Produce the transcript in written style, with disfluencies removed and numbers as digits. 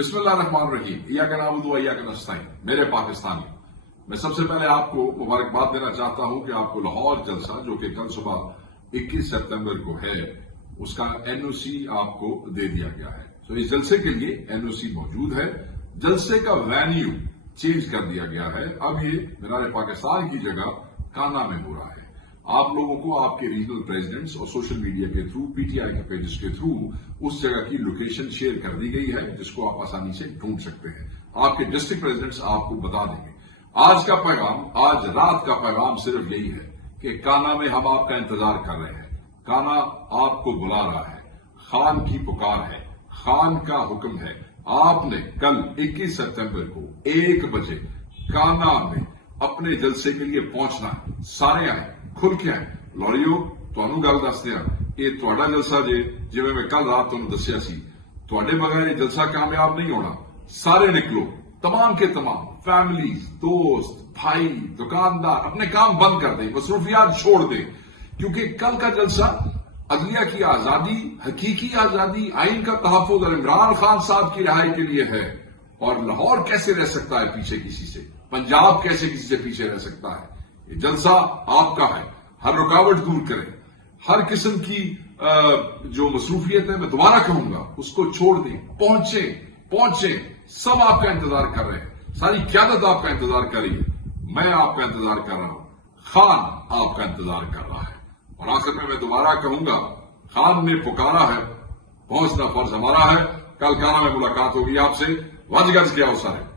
بسم اللہ الرحمن الرحیم ایاک نعبد و ایاک نستعین۔ میرے پاکستانی، میں سب سے پہلے آپ کو مبارکباد دینا چاہتا ہوں کہ آپ کو لاہور جلسہ جو کہ کل صبح 21 ستمبر کو ہے، اس کا این او سی آپ کو دے دیا گیا ہے۔ تو اس جلسے کے لیے این او سی موجود ہے۔ جلسے کا وینیو چینج کر دیا گیا ہے، اب یہ مینار پاکستان کی جگہ کانا میں ہو رہا ہے۔ آپ لوگوں کو آپ کے ریجنل پریزیڈنٹس اور سوشل میڈیا کے تھرو، پی ٹی آئی کے پیجز کے تھرو اس جگہ کی لوکیشن شیئر کر دی گئی ہے، جس کو آپ آسانی سے ڈھونڈ سکتے ہیں۔ آپ کے ڈسٹرکٹ پریزیڈنٹس آپ کو بتا دیں گے۔ آج کا پیغام، آج رات کا پیغام صرف یہی ہے کہ کانا میں ہم آپ کا انتظار کر رہے ہیں۔ کانا آپ کو بلا رہا ہے، خان کی پکار ہے، خان کا حکم ہے۔ آپ نے کل 21 ستمبر کو 1 بجے کانا میں اپنے جلسے کے لیے پہنچنا ہے۔ سارے آئیں، کھل کے آئیں۔ لوریو تہانوں گل دسدے ہاں، یہ تہاڈا جلسہ جویں میں کل رات تہانوں دسیا سی، تہاڈے بغیر یہ جلسہ کامیاب نہیں ہونا۔ سارے نکلو، تمام کے تمام فیملیز، دوست، بھائی، دکاندار اپنے کام بند کر دیں، مصروفیات چھوڑ دیں، کیونکہ کل کا جلسہ عدلیہ کی آزادی، حقیقی آزادی، آئین کا تحفظ اور عمران خان صاحب کی رہائی کے لیے ہے۔ اور لاہور کیسے رہ سکتا ہے پیچھے کسی سے؟ پنجاب کیسے کسی سے پیچھے رہ سکتا ہے؟ یہ جلسہ آپ کا ہے، ہر رکاوٹ دور کریں، ہر قسم کی جو مصروفیت ہے، میں دوبارہ کہوں گا، اس کو چھوڑ دیں، پہنچیں، سب آپ کا انتظار کر رہے ہیں، ساری قیادت آپ کا انتظار کر رہی ہے، میں آپ کا انتظار کر رہا ہوں، خان آپ کا انتظار کر رہا ہے۔ اور آخر میں دوبارہ کہوں گا، خان نے پکارا ہے، پہنچنا فرض ہمارا ہے۔ کل کانا میں ملاقات ہوگی آپ سے، وج گج کے اوسر ہے۔